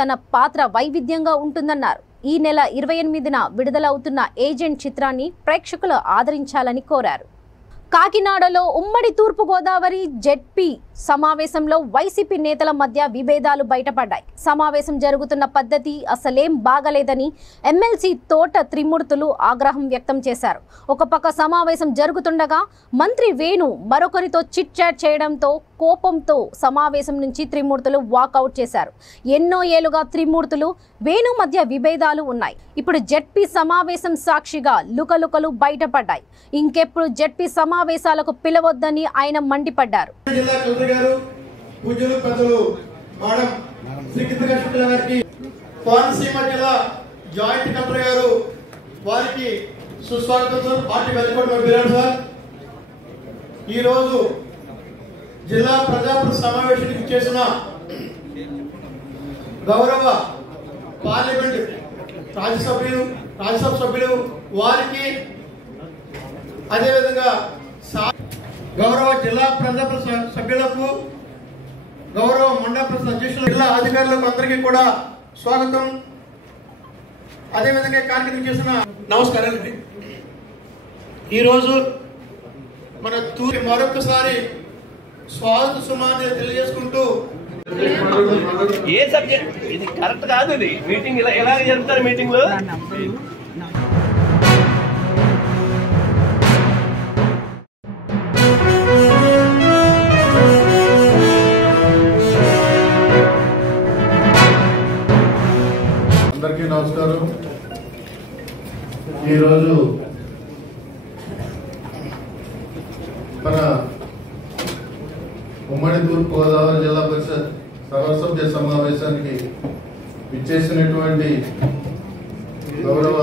తన పాత్ర వైవిధ్యంగా ఉంటుందన్నారు. ఈ నెల 28న విడుదలవుతున్న ఏజెంట్ చిత్రాన్ని ప్రేక్షకులు ఆదరించాలని కోరారు. కాకినాడలో ఉమ్మడి తూర్పుగోదావరి జెడ్పీ సమావేశంలో వైసీపీ నేతల మధ్య విభేదాలు బయటపడ్డాయి. సమావేశం జరుగుతున్న పద్ధతి అసలేం బాగలేదని ఎమ్మెల్సీ తోట త్రిమూర్తులు ఆగ్రహం వ్యక్తం చేశారు. ఒక పక్క సమావేశం జరుగుతుండగా మంత్రి వేణు మరొకరితో చిట్ చాట్ చేయడంతో కోపంతో సమావేశం నుంచి త్రిమూర్తులు వాకౌట్ చేశారు. ఎన్నో ఏళ్లుగా త్రిమూర్తులు వేణు మధ్య విభేదాలు ఉన్నాయి. ఇప్పుడు జెడ్పీ సమావేశం సాక్షిగా లుకలుకలు బయటపడ్డాయి. ఇంకెప్పుడు జెడ్పీ సమావేశాలకు పిలవొద్దని ఆయన మండిపడ్డారు. జిల్లా ప్రజాప్రతినిధుల సమావేశానికి చేసిన గౌరవ పార్లమెంట్ రాజ్యసభ సభ్యులు వారికి అదేవిధంగా గౌరవ జిల్లా ప్రజాప్రతినిధుల సభ్యులకు గౌరవ మండల పరిషత్ అధ్యక్షులు జిల్లా అధికారులకు అందరికీ కూడా స్వాగతం. అదేవిధంగా కార్యక్రమం చేసిన నమస్కారాలండి. ఈరోజు మన తూరి మరొకసారి స్వాగత సుమాన్ని తెలియజేసుకుంటూ ఏ సబ్జెక్ట్ ఇది కరెక్ట్ కాదు. ఇది మీటింగ్ ఎలా జరుపుతారు? మీటింగ్ లో అందరికీ నమస్కారం. ఈరోజు మన ఉమ్మడి తూర్పుగోదావరి జిల్లా పరిషత్ సర్వసభ్య సమావేశానికి విచ్చేసినటువంటి గౌరవ